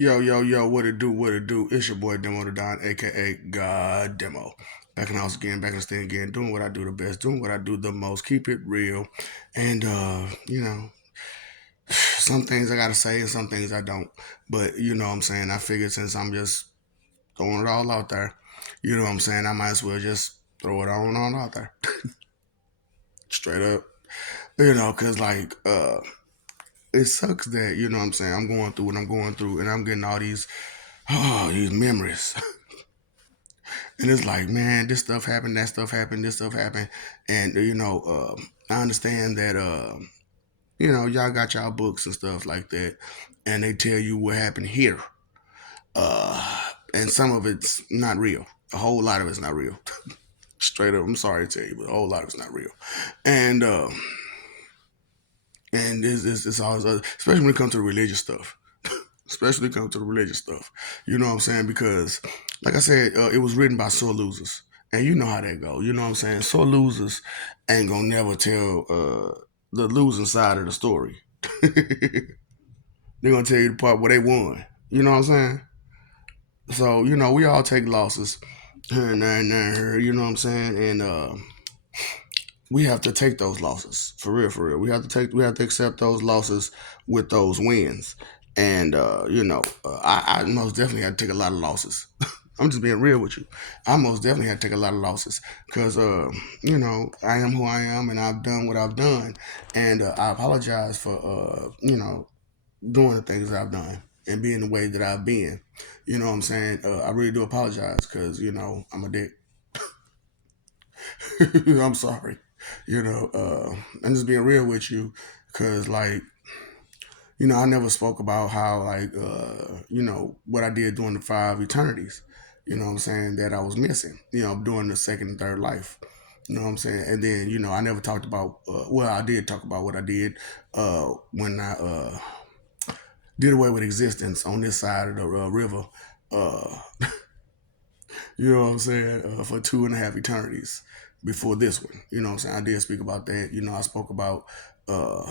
Yo, what it do? It's your boy Demo the Don, aka God Demo. Back in the house again, back in the stand again, doing what I do the best, doing what I do the most, keep it real. And some things I gotta say and some things I don't. But you know what I'm saying? I figured since I'm just throwing it all out there, you know what I'm saying, I might as well just throw it on out there. Straight up. Cause it sucks that, you know what I'm saying, I'm going through what I'm going through and I'm getting all these memories. And it's like, man, this stuff happened, that stuff happened, this stuff happened, and I understand that y'all got y'all books and stuff like that, and they tell you what happened here, and some of it's not real. A whole lot of it's not real. Straight up, I'm sorry to tell you, but a whole lot of it's not real, and this always, especially when it comes to religious stuff. Especially when it comes to the religious stuff. You know what I'm saying? Because, like I said, it was written by sore losers. And you know how that goes. You know what I'm saying? Sore losers ain't gonna never tell the losing side of the story. They're gonna tell you the part where they won. You know what I'm saying? So, we all take losses here and there and there, you know what I'm saying? And we have to take those losses. For real, for real. We have to accept those losses with those wins. And I most definitely had to take a lot of losses. I'm just being real with you. I most definitely had to take a lot of losses because, I am who I am and I've done what I've done. And I apologize for, doing the things I've done and being the way that I've been. You know what I'm saying? I really do apologize because, I'm a dick. I'm sorry. I'm just being real with you because, like, I never spoke about how, like, what I did during the 5 eternities, you know what I'm saying, that I was missing, during the second and third life. You know what I'm saying? And then, I never talked about, I did talk about what I did when I did away with existence on this side of the river. Uh, you know what I'm saying? For 2.5 eternities before this one. You know what I'm saying? I did speak about that. I spoke about, uh,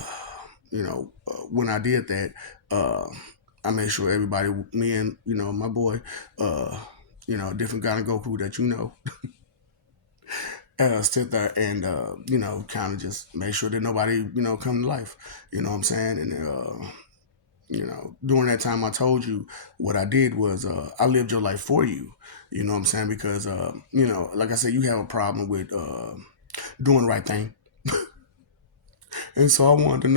when I did that, uh, I made sure everybody, me and, my boy, different kind of Goku that sit there and, kind of just make sure that nobody, come to life. You know what I'm saying? And, during that time, I told you what I did was I lived your life for you. You know what I'm saying? Because, like I said, you have a problem with doing the right thing. And so I wanted to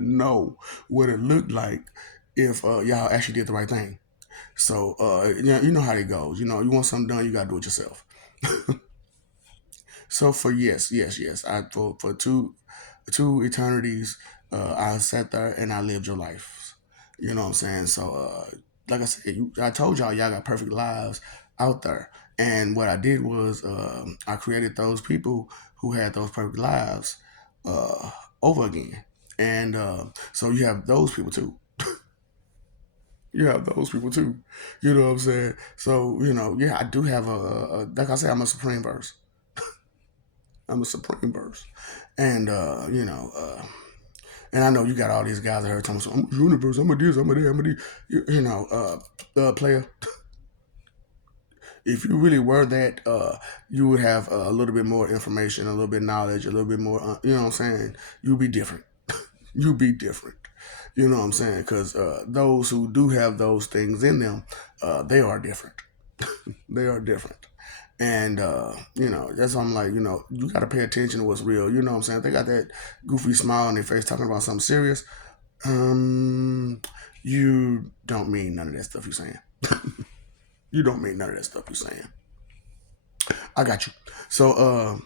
know what it looked like if y'all actually did the right thing. So, you know how it goes. You want something done, you got to do it yourself. So for yes, for two eternities, I sat there and I lived your life. You know what I'm saying? So, like I said, I told y'all got perfect lives out there. And what I did was I created those people who had those perfect lives uh, over again. And so you have those people too. You have those people too. You know what I'm saying? So, yeah, I do have like I said, I'm a supreme verse. I'm a supreme verse. And, and I know you got all these guys that heard talking, so I'm a universe, I'm a this, I'm a that, I'm a this. Player, if you really were that, you would have a little bit more information, a little bit of knowledge, a little bit more, you know what I'm saying? You'd be different. You'd be different. You know what I'm saying? Because those who do have those things in them, they are different. They are different. And that's why I'm like, you gotta pay attention to what's real. You know what I'm saying? If they got that goofy smile on their face talking about something serious, you don't mean none of that stuff you're saying. You don't mean none of that stuff you're saying. I got you. So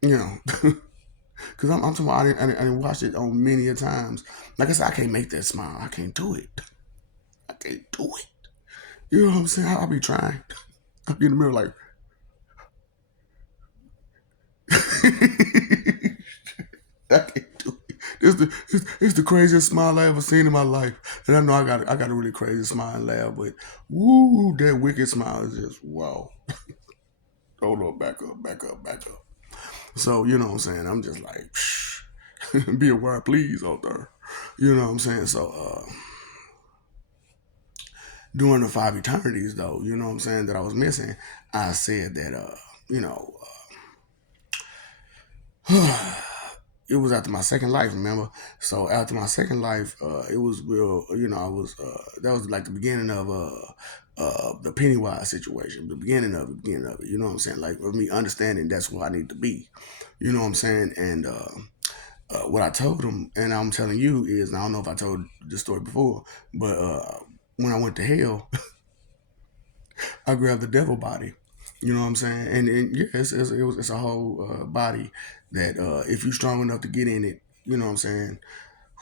you know, because I'm talking about, I didn't watch it on many a times. Like I said, I can't make that smile. I can't do it. I can't do it. You know what I'm saying? I'll be trying. I'll be in the mirror like I can't do it. It's the craziest smile I ever seen in my life. And I know I got a really crazy smile and laugh, but woo, that wicked smile is just wow. Hold on, back up, back up, back up. So, you know what I'm saying? I'm just like, be aware, please, out there. You know what I'm saying? So, during the 5 eternities, though, you know what I'm saying, that I was missing, I said that, you know, it was after my second life, remember? So after my second life, it was real, you know, I was, that was like the beginning of the Pennywise situation, the beginning of it, you know what I'm saying? Like, of me understanding that's who I need to be, you know what I'm saying? And what I told him, and I'm telling you, is, and I don't know if I told this story before, but when I went to hell, I grabbed the devil body. You know what I'm saying? And yeah, it's a whole body that if you're strong enough to get in it, you know what I'm saying?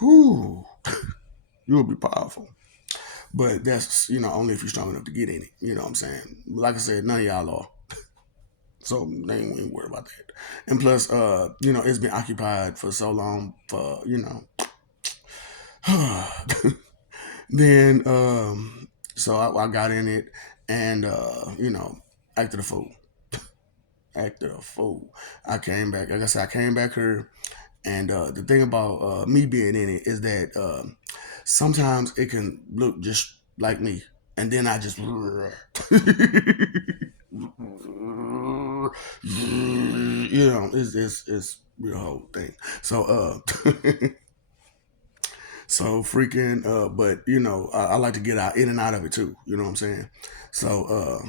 Whoo, you'll be powerful. But that's, you know, only if you're strong enough to get in it. You know what I'm saying? Like I said, none of y'all are. So they ain't worried about that. And plus, you know, it's been occupied for so long for, you know. Then so I got in it and you know, acted a fool. Acted a fool. I came back. Like I said, I came back here, and the thing about me being in it is that sometimes it can look just like me, and then I just, you know, it's the whole thing. So so freaking, but you know, I like to get out in and out of it too. You know what I'm saying? So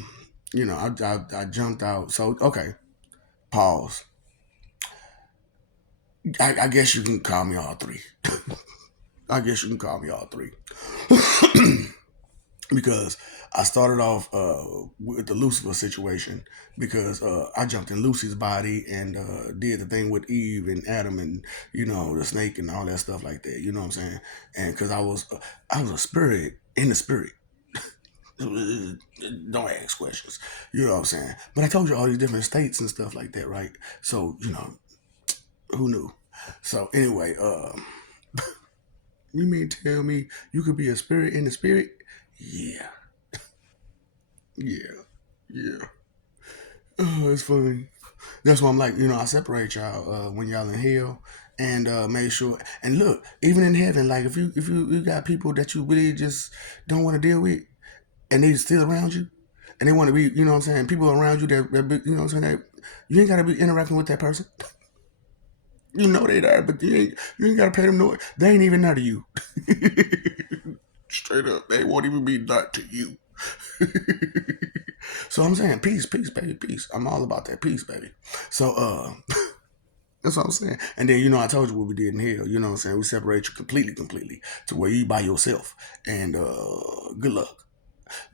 you know, I jumped out. So okay, pause. I guess you can call me all three. I guess you can call me all three. Because I started off with the Lucifer situation because I jumped in Lucy's body and did the thing with Eve and Adam and, you know, the snake and all that stuff like that. You know what I'm saying? And because I was a spirit in the spirit. Don't ask questions. You know what I'm saying? But I told you all these different states and stuff like that, right? So, you know, who knew? So anyway, you mean tell me you could be a spirit in the spirit? Yeah, yeah, yeah. Oh, it's funny. That's why I'm like, you know, I separate y'all when y'all in hell, and make sure. And look, even in heaven, like if you got people that you really just don't want to deal with, and they still around you, and they want to be, you know what I'm saying, people around you that you know what I'm saying, that you ain't gotta be interacting with that person. You know they there, but you ain't gotta pay them no. They ain't even there to you. Straight up, they won't even be that to you. So I'm saying peace, peace, baby, peace. I'm all about that peace, baby. So that's what I'm saying. And then, you know, I told you what we did in hell. You know what I'm saying? We separate you completely to where you by yourself. And good luck.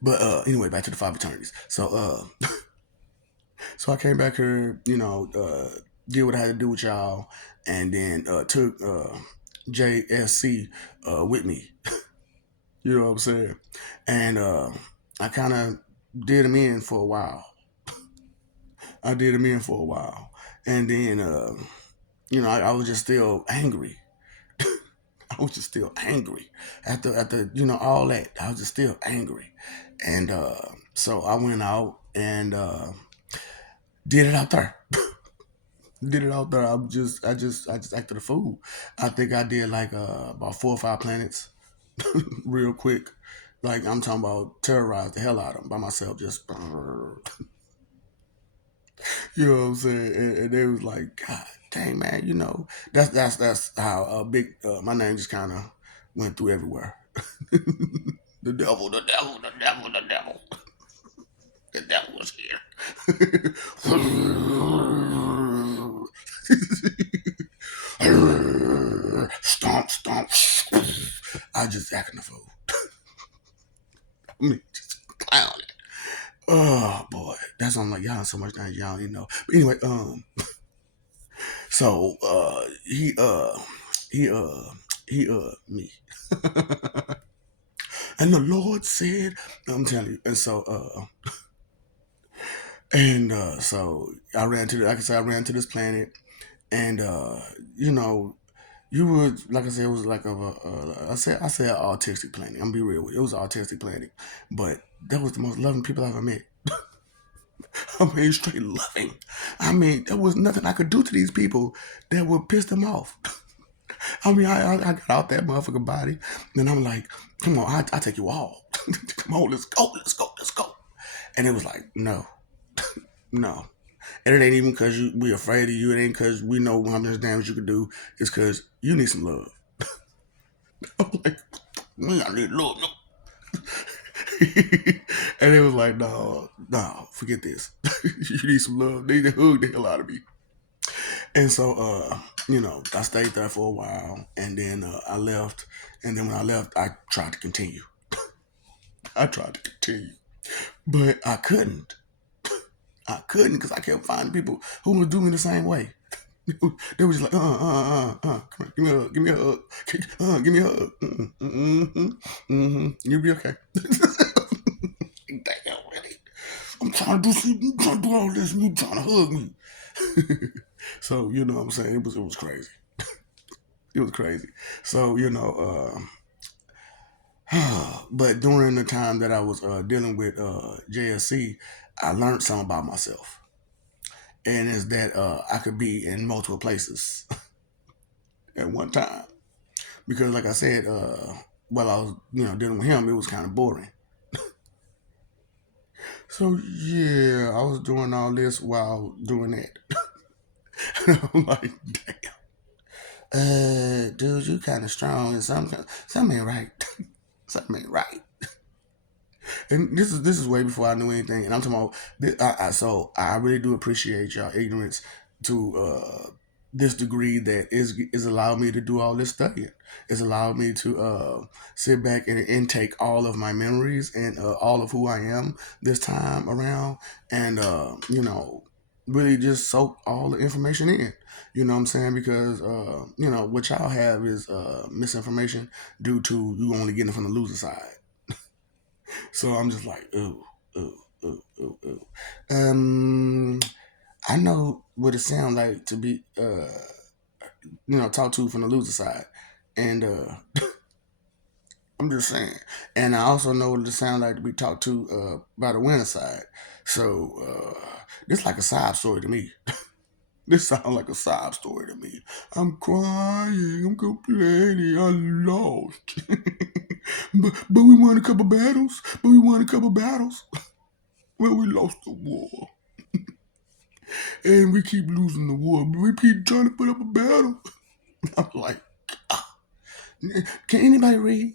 But anyway, back to the 5 eternities. So so I came back here, you know, did what I had to do with y'all, and then took JSC with me. You know what I'm saying? And I kind of did him in for a while. I did him in for a while, and then you know, I was just still angry. I was just still angry after you know all that. I was just still angry, and so I went out and did it out there. Did it out there. I just acted a fool. I think I did like about 4 or 5 planets, real quick. Like I'm talking about terrorized the hell out of them by myself. Just you know what I'm saying? And they was like, God dang man, you know, that's how big my name just kind of went through everywhere. The devil, the devil, the devil, the devil. The devil was here. Stomp, stomp. I just acting a fool. I mean, just clowning. Oh boy, that's why I'm like y'all so much things y'all didn't know. But anyway, so he me, and the Lord said, I'm telling you, and so so I ran to like I said, I ran to this planet, and you know, you would like I said, it was like I said autistic planet. I'm gonna be real with you. It was an autistic planet, but that was the most loving people I ever met. I mean, straight loving. I mean, there was nothing I could do to these people that would piss them off. I mean, I got out that motherfucking body, and I'm like, come on, I take you all. Come on, let's go, let's go, let's go. And it was like, no, no. And it ain't even because we afraid of you. It ain't because we know how much damage you can do. It's because you need some love. I'm like, me, I need love. No. And it was like, no, no, forget this. You need some love. They hug the hell out of me. And so, I stayed there for a while, and then I left. And then when I left, I tried to continue. I tried to continue, but I couldn't. I couldn't because I kept finding people who would do me the same way. They was like, come here, give me a hug, give me a hug, give me a hug. You'll be okay. Damn, really? I'm trying to I'm trying to do all this, and you trying to hug me. So you know what I'm saying? It was crazy. It was crazy. So but during the time that I was dealing with JSC, I learned something about myself, and is that I could be in multiple places at one time. Because, like I said, while I was dealing with him, it was kind of boring. So yeah, I was doing all this while doing that. I'm like, dude, you kind of strong, and something ain't right. Something ain't right. And this is way before I knew anything. And I'm talking about so I really do appreciate y'all ignorance to this degree that is allowed me to do all this studying. It's allowed me to sit back and intake all of my memories and all of who I am this time around, and really just soak all the information in. You know what I'm saying? Because what y'all have is misinformation due to you only getting it from the loser side. So I'm just like, ooh, ooh, ooh, ooh, ooh. I know what it sounds like to be, talked to from the loser side, and I'm just saying. And I also know what it sounds like to be talked to by the winner side. So this like a sob story to me. This sounds like a sob story to me. I'm crying. I'm complaining. I lost. but we won a couple battles. But we won a couple battles. Well, we lost the war. And we keep losing the war. But we keep trying to put up a battle. I'm like, ah, can anybody read?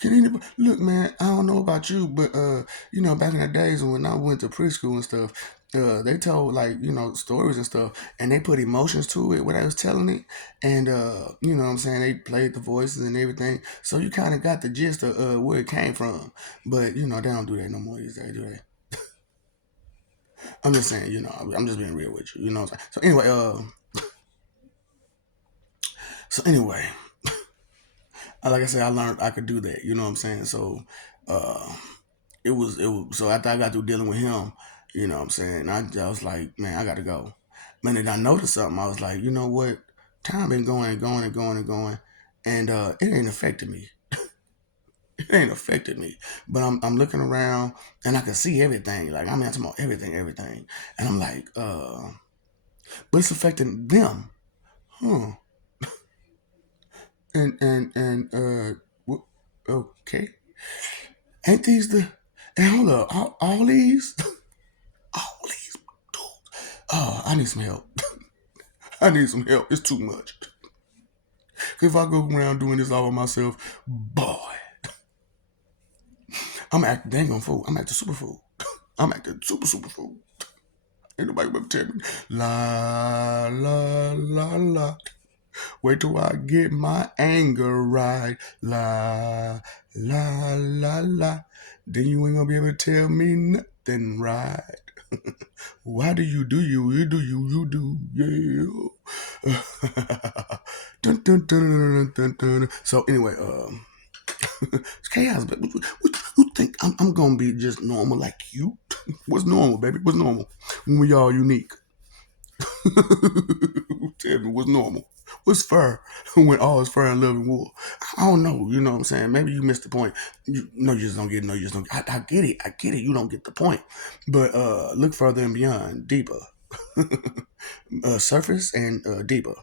Can anybody look, man? I don't know about you, but back in the days when I went to preschool and stuff, they told like stories and stuff, and they put emotions to it. What I was telling it, and what I'm saying, they played the voices and everything, so you kind of got the gist of where it came from. But they don't do that no more these days, do they? I'm just saying, I'm just being real with you. You know what I'm saying? So anyway, like I said, I learned I could do that. You know what I'm saying? So uh, it was so after I got through dealing with him, you know what I'm saying, I was like, man, I got to go. Man, then I noticed something. I was like, you know what? Time been going and going and going and going, and it ain't affected me. It ain't affected me. But I'm looking around and I can see everything. Like I'm talking about everything, and I'm like, but it's affecting them, huh? And okay, ain't these the and hold up, all these, all these dudes. Oh, I need some help. I need some help. It's too much. If I go around doing this all by myself, boy, I'm acting dang on fool. I'm acting super fool. I'm acting super fool. Ain't nobody ever tell me la la la la. Wait till I get my anger right. La la la la. Then you ain't gonna be able to tell me nothing right. Why do you do you do you do yeah. Dun, dun, dun, dun, dun, dun. So anyway, it's chaos. But you think I'm gonna be just normal like you? What's normal, baby? What's normal when we all unique? Tell me what's normal. What's fair when all is fair in love and war? I don't know. You know what I'm saying? Maybe you missed the point. No, you just don't get it. No, you just don't. I get it. I get it. You don't get the point. But look further and beyond, deeper. Surface and deeper.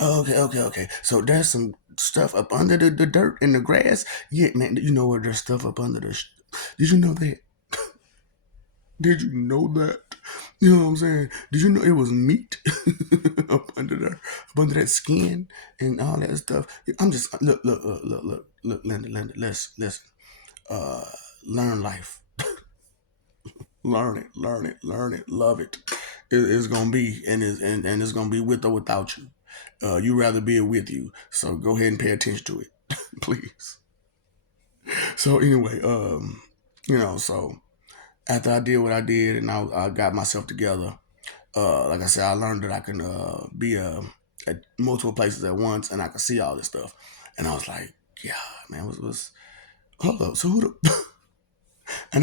Okay. So there's some stuff up under the dirt and the grass. Yeah, man, you know where there's stuff up under did you know that? Did you know that? You know what I'm saying? Did you know it was meat up under there, up under that skin and all that stuff? I'm just look, Linda. Listen. Uh, learn life, learn it, love it. It's gonna be and it's gonna be with or without you. You rather be it with you, so go ahead and pay attention to it, please. So anyway, so after I did what I did and I got myself together, like I said, I learned that I can be at multiple places at once and I can see all this stuff. And I was like, yeah, man, was hold up. So who the I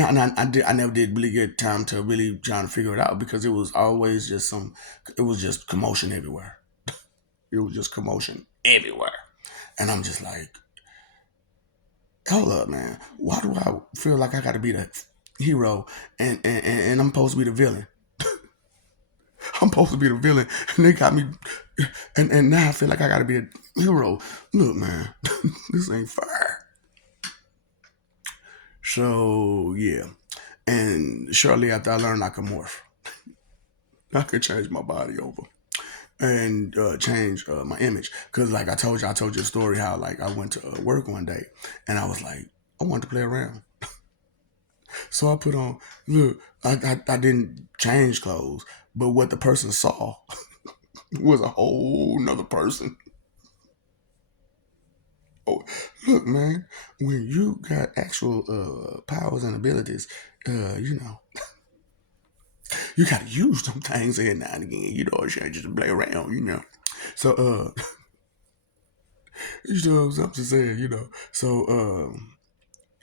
never did really get time to really trying to figure it out because it was always just it was just commotion everywhere. It was just commotion everywhere. And I'm just like, hold up, man. Why do I feel like I got to be the hero and I'm supposed to be the villain? I'm supposed to be the villain, and they got me, and now I feel like I got to be a hero. Look, man, this ain't fair. So yeah, and shortly after I learned I could morph, I could change my body over and change my image. Cause like I told you a story how like I went to work one day, and I was like, I wanted to play around. So I put on, look, I didn't change clothes, but what the person saw was a whole nother person. Oh, look, man, when you got actual powers and abilities, you know, you gotta use them things every now and again. You know, you can't just play around. You know, so you know what I'm saying. You know, so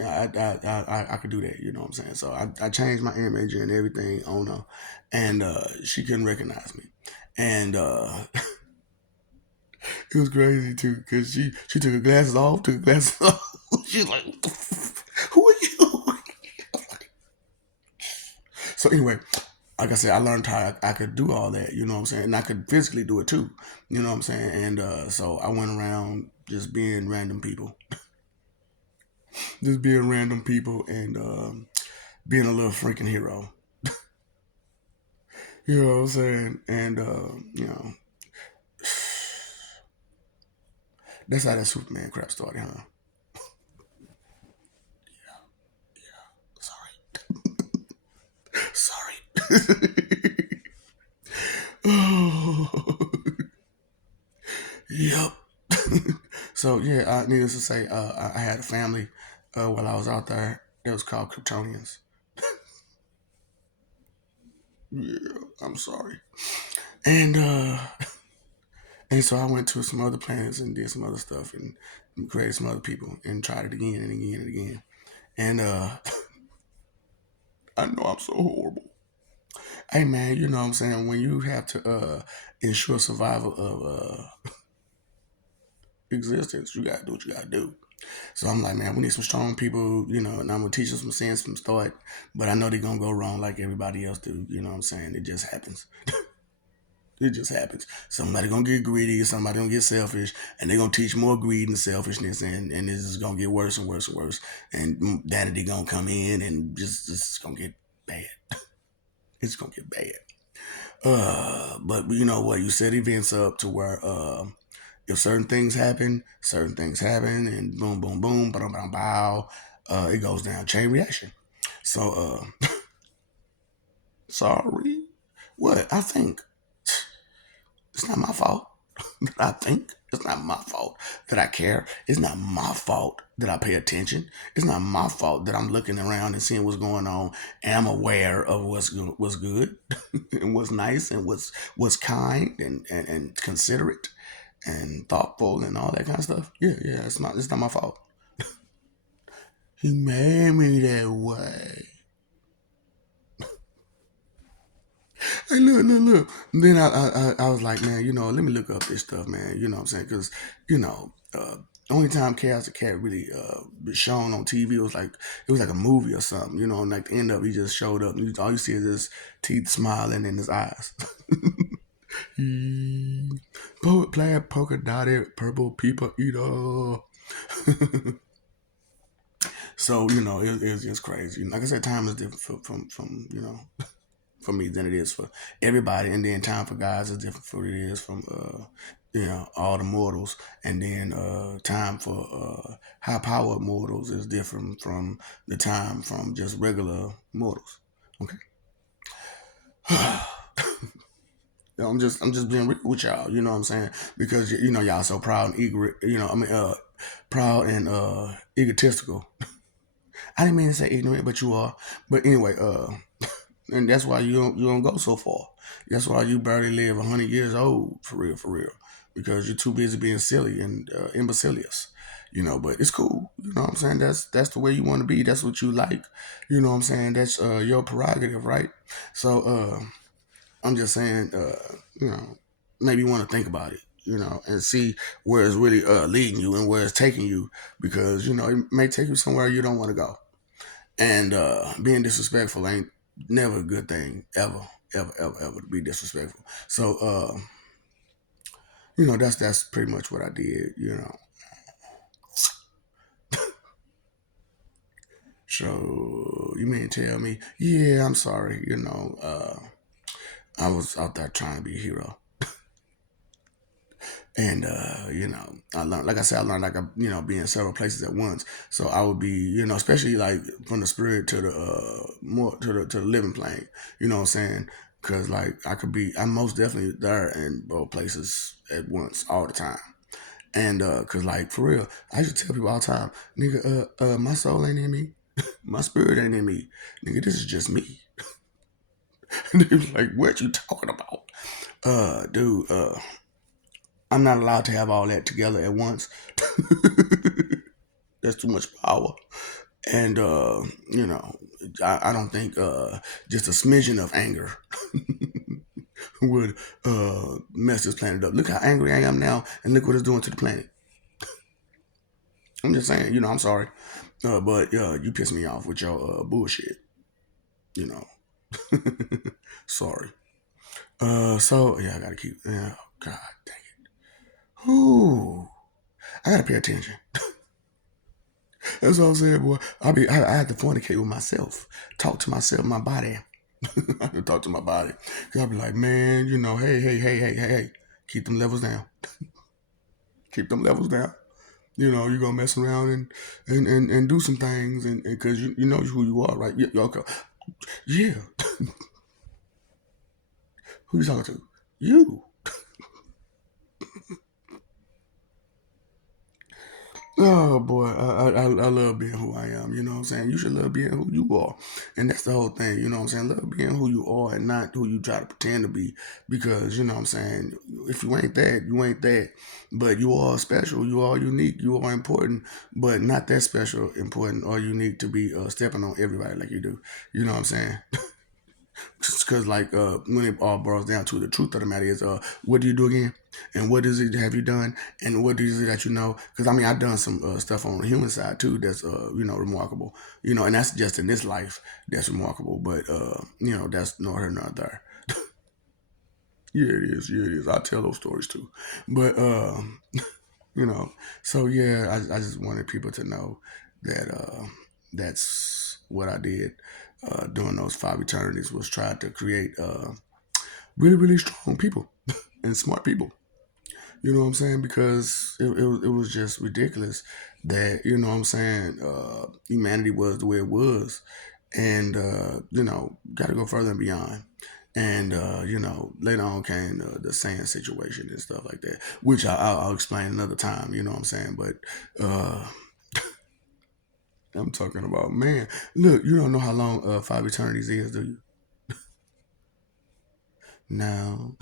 I could do that. You know what I'm saying. So I changed my image and everything on her, and she couldn't recognize me, and it was crazy too because she took her glasses off, took her glasses off. She's like, "Who are you?" So anyway, like I said, I learned how I could do all that. You know what I'm saying, and I could physically do it too. You know what I'm saying, and so I went around just being random people, just being random people, and being a little freaking hero. You know what I'm saying, and that's how that Superman crap started, huh? Sorry, sorry. Oh, yep. So yeah, needless to say, I had a family while I was out there. It was called Kryptonians. Yeah, I'm sorry. And and so I went to some other planets and did some other stuff and created some other people and tried it again and again and again. And I know I'm so horrible. Hey man, you know what I'm saying? When you have to ensure survival of existence, you gotta do what you gotta do. So I'm like, man, we need some strong people, you know, and I'm gonna teach them some sense from start. But I know they're gonna go wrong like everybody else do. You know what I'm saying? It just happens. It just happens. Somebody gonna get greedy, somebody gonna get selfish, and they're gonna teach more greed and selfishness, and this is gonna get worse and worse and worse. And vanity gonna come in, and just it's gonna get bad. It's gonna get bad. But you know what? You set events up to where if certain things happen, and boom, boom, boom, ba bam, bow, it goes down chain reaction. So, sorry, what I think it's not my fault that I think. It's not my fault that I care. It's not my fault that I pay attention. It's not my fault that I'm looking around and seeing what's going on and I'm aware of what's good and what's nice and what's kind and considerate and thoughtful and all that kind of stuff. Yeah, it's not my fault. He made me that way. Hey, look. And then I was like, man, you know, let me look up this stuff, man. You know what I'm saying? Because, you know, only time Chaos the Cat really was shown on TV it was like a movie or something, you know, and like the end of it, he just showed up and all you see is his teeth smiling and his eyes. Poet plaid polka dotted purple people eater. So it's just crazy. Like I said, time is different from for me than it is for everybody, and then time for guys is different for what it is from all the mortals, and then time for high powered mortals is different from the time from just regular mortals. Okay. I'm just being real with y'all, you know what I'm saying? Because y'all so proud and eager, proud and egotistical. I didn't mean to say ignorant, but you are. But anyway, and that's why you don't go so far. That's why you barely live 100 years old, for real, because you're too busy being silly and imbecilious. But it's cool. You know what I'm saying? That's the way you want to be. That's what you like. You know what I'm saying? That's your prerogative, right? So I'm just saying, maybe you want to think about it. And see where it's really leading you and where it's taking you, because it may take you somewhere you don't want to go. And being disrespectful ain't never a good thing, ever, ever, ever, ever to be disrespectful. So that's pretty much what I did. So you mean tell me, yeah, I'm sorry, I was out there trying to be a hero. And I learned, like I said, I learned like be in several places at once. So I would be, especially like from the spirit to the more to the living plane. You know what I'm saying? Because like I'm most definitely there in both places at once all the time. And cause like for real, I used to tell people all the time, nigga, my soul ain't in me, my spirit ain't in me, nigga, this is just me. And they was like, what you talking about? Dude, I'm not allowed to have all that together at once. That's too much power. And I don't think just a smidgen of anger would mess this planet up. Look how angry I am now, and look what it's doing to the planet. I'm just saying, I'm sorry, but you piss me off with your bullshit. You know, sorry. So yeah, I gotta keep. Yeah, God dang it. Ooh, I gotta pay attention. That's what I'm saying, boy. I had to fornicate with myself, talk to myself, my body. I had to talk to my body. Cause I'll be like, man, hey, hey, hey, hey, hey, hey, keep them levels down. Keep them levels down. You're gonna mess around and do some things, and because you know who you are, right? Yeah, okay. Yeah. Who you talking to? You. Oh boy, I love being who I am. You know what I'm saying? You should love being who you are, and that's the whole thing. You know what I'm saying? Love being who you are and not who you try to pretend to be. Because you know what I'm saying? If you ain't that, you ain't that. But you are special. You are unique. You are important, but not that special, important, or unique to be stepping on everybody like you do. You know what I'm saying? Because like when it all boils down to the truth of the matter is what do you do again, and what is it have you done, and what is it that you know? Because I mean I've done some stuff on the human side too that's remarkable, and that's just in this life that's remarkable, but that's nor here nor there. Yeah, it is. Yeah, it is. I tell those stories too, but you know so yeah, I just wanted people to know that that's what I did during those 5 eternities, was try to create really, really strong people and smart people. You know what I'm saying? Because it was just ridiculous that, what I'm saying, humanity was the way it was. And, got to go further and beyond. And, later on came the sand situation and stuff like that, which I'll explain another time, you know what I'm saying? But I'm talking about, man, look, you don't know how long 5 eternities is, do you? No.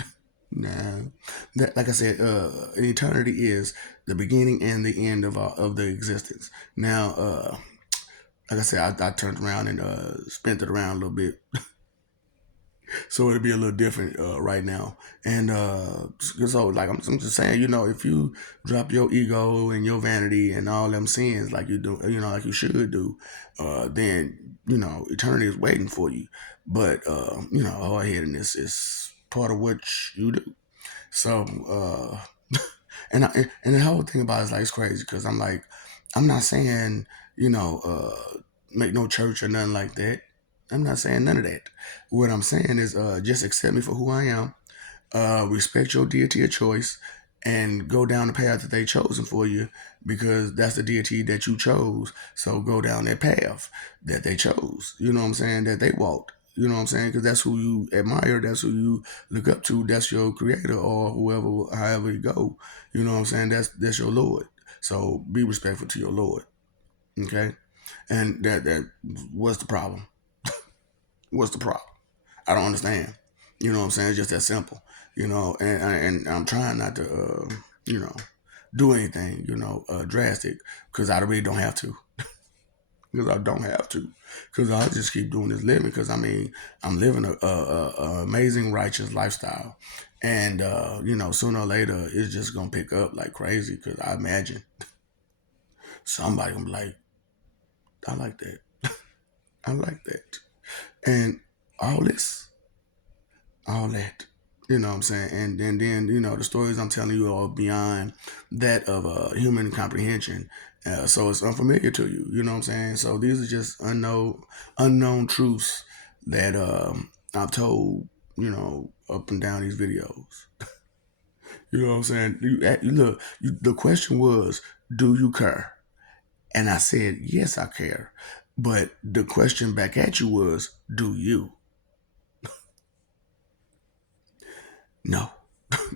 No, that like I said, an eternity is the beginning and the end of the existence. Now, like I said, I turned around and spent it around a little bit, so it'll be a little different right now. And so, like I'm just saying, if you drop your ego and your vanity and all them sins like you do, like you should do, then eternity is waiting for you. But hard headedness is part of what you do. So, and the whole thing about it is like it's crazy because I'm like, I'm not saying you know make no church or nothing like that. I'm not saying none of that. What I'm saying is just accept me for who I am, respect your deity of choice, and go down the path that they chosen for you because that's the deity that you chose. So go down that path that they chose. You know what I'm saying? That they walked. You know what I'm saying? Because that's who you admire. That's who you look up to. That's your creator or whoever, however you go. You know what I'm saying? That's your Lord. So be respectful to your Lord. Okay? And that what's the problem? What's the problem? I don't understand. You know what I'm saying? It's just that simple. And I'm trying not to, you know, do anything, drastic because I really don't have to. Because I don't have to. Because I just keep doing this living. Because I mean, I'm living a amazing righteous lifestyle, and sooner or later it's just gonna pick up like crazy. Because I imagine somebody gonna be like, I like that, I like that, and all this, all that. You know what I'm saying? And then, the stories I'm telling you are beyond that of human comprehension. So it's unfamiliar to you. You know what I'm saying? So these are just unknown truths that I've told, up and down these videos. You know what I'm saying? Look, the question was, do you care? And I said, yes, I care. But the question back at you was, do you? No.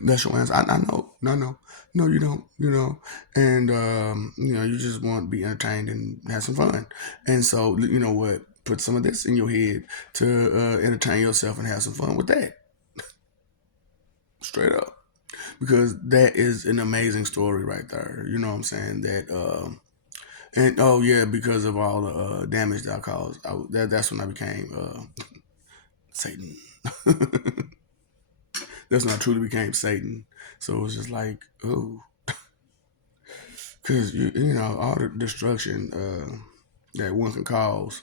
That's your answer. I know. No, you don't. And you just want to be entertained and have some fun. And so, you know what? Put some of this in your head to entertain yourself and have some fun with that. Straight up, because that is an amazing story right there. You know what I'm saying? And oh yeah, because of all the damage that I caused, that's when I became Satan. That's when I truly became Satan. So it was just like, oh, because all the destruction that one can cause.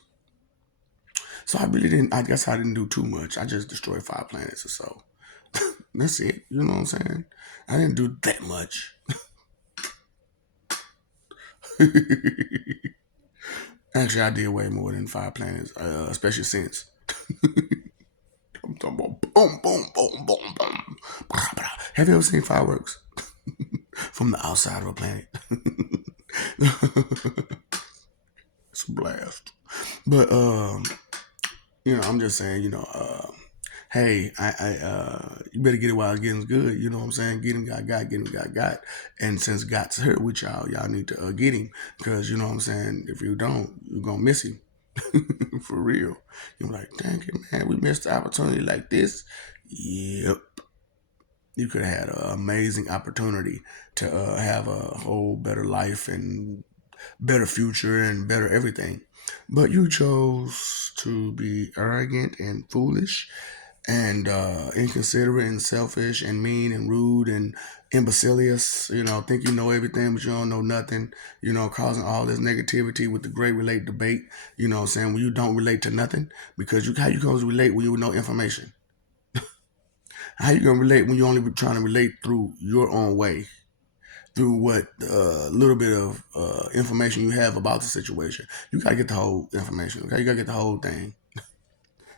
So I really didn't. I guess I didn't do too much. I just destroyed 5 planets or so. That's it. You know what I'm saying? I didn't do that much. Actually, I did way more than 5 planets, especially since. I'm talking about boom, boom, boom, boom, boom. Have you ever seen fireworks from the outside of a planet? It's a blast. But I'm just saying, hey, you better get it while it's getting good. You know what I'm saying? Get him, get him, got. And since God's hurt with y'all need to get him because you know what I'm saying. If you don't, you're gonna miss him for real. You're like, dang it, man, we missed the opportunity like this. Yep, you could have had an amazing opportunity to have a whole better life and better future and better everything. But you chose to be arrogant and foolish and inconsiderate and selfish and mean and rude and imbecilious. Think you know everything, but you don't know nothing. Causing all this negativity with the great relate debate. Saying when you don't relate to nothing because how you going to relate when you know information? How you gonna relate when you only trying to relate through your own way? Through what little bit of information you have about the situation. You gotta get the whole information. Okay, you gotta get the whole thing.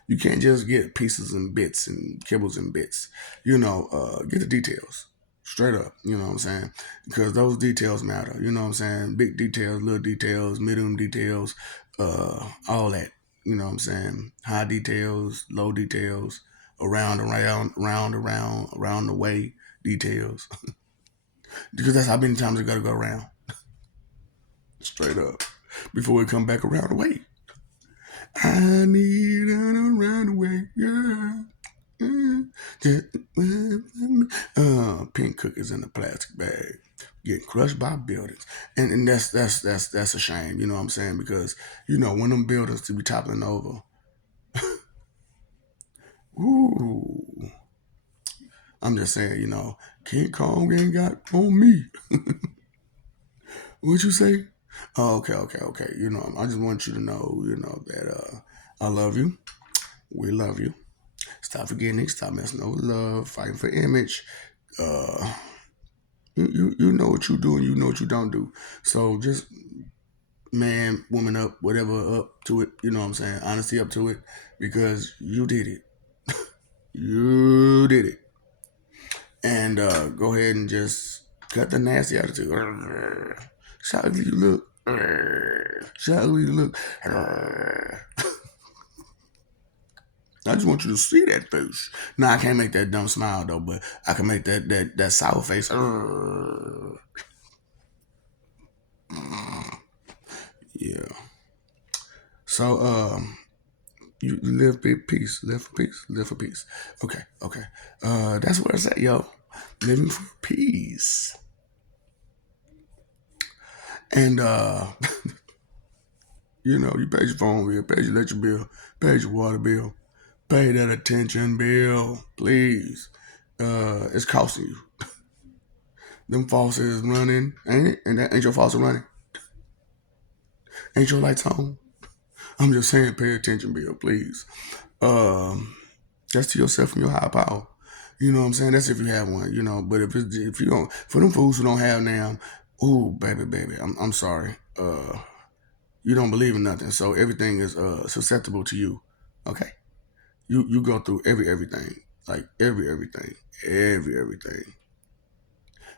You can't just get pieces and bits and kibbles and bits. Get the details straight up. You know what I'm saying? Because those details matter. You know what I'm saying? Big details, little details, medium details, all that. You know what I'm saying? High details, low details, around the way details. Because that's how many times it got to go around. Straight up. Before we come back around the way. I need an around the way, yeah. Pink cookies in a plastic bag, getting crushed by buildings, and that's a shame. You know what I'm saying? Because when them buildings to be toppling over, ooh, I'm just saying, King Kong ain't got on me. What you say? Oh, okay. I just want you to know, that I love you. We love you. Stop forgetting. Stop messing over love. Fighting for image. uh, you know what you do and you know what you don't do. So just man, woman up, whatever up to it. You know what I'm saying? Honesty up to it because you did it. You did it. And go ahead and just cut the nasty attitude. See how ugly you look. See how ugly you look. I just want you to see that face. Now I can't make that dumb smile though, but I can make that sour face. Yeah. So you live big peace, live for peace, live for peace. Okay, okay. That's what I said, yo. Living for peace. And you know, you pay your phone bill, pay your electric bill, pay your water bill, pay that attention bill, please. It's costing you. Them faucets running, ain't it? And that ain't your faucet running. Ain't your lights on? I'm just saying, pay attention bill, please. Um, that's to yourself and your high power. You know what I'm saying? That's if you have one, you know. But if you don't, for them fools who don't have now, ooh, baby, I'm sorry. You don't believe in nothing, so everything is susceptible to you. Okay, you go through everything, like everything.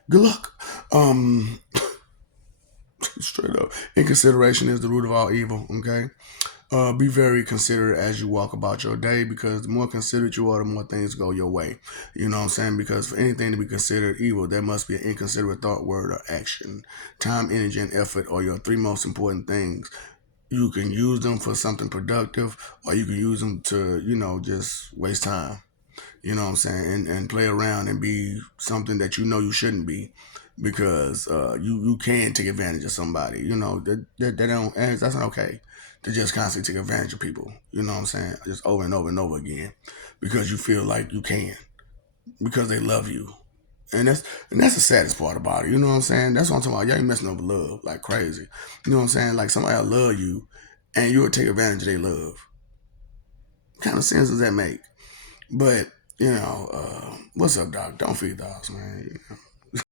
Good luck. Straight up, inconsideration is the root of all evil. Okay. Be very considerate as you walk about your day because the more considerate you are, the more things go your way. You know what I'm saying? Because for anything to be considered evil, there must be an inconsiderate thought, word, or action. Time, energy, and effort are your three most important things. You can use them for something productive, or you can use them to, you know, just waste time. You know what I'm saying? And play around and be something that you know you shouldn't be because you can take advantage of somebody. You know, that don't, and that's not okay to just constantly take advantage of people. You know what I'm saying? Just over and over and over again because you feel like you can, because they love you. And that's the saddest part about it. You know what I'm saying? That's what I'm talking about. Y'all ain't messing over love like crazy. You know what I'm saying? Like somebody will love you and you would take advantage of their love. What kind of sense does that make? But you know, what's up, Doc? Don't feed dogs, man.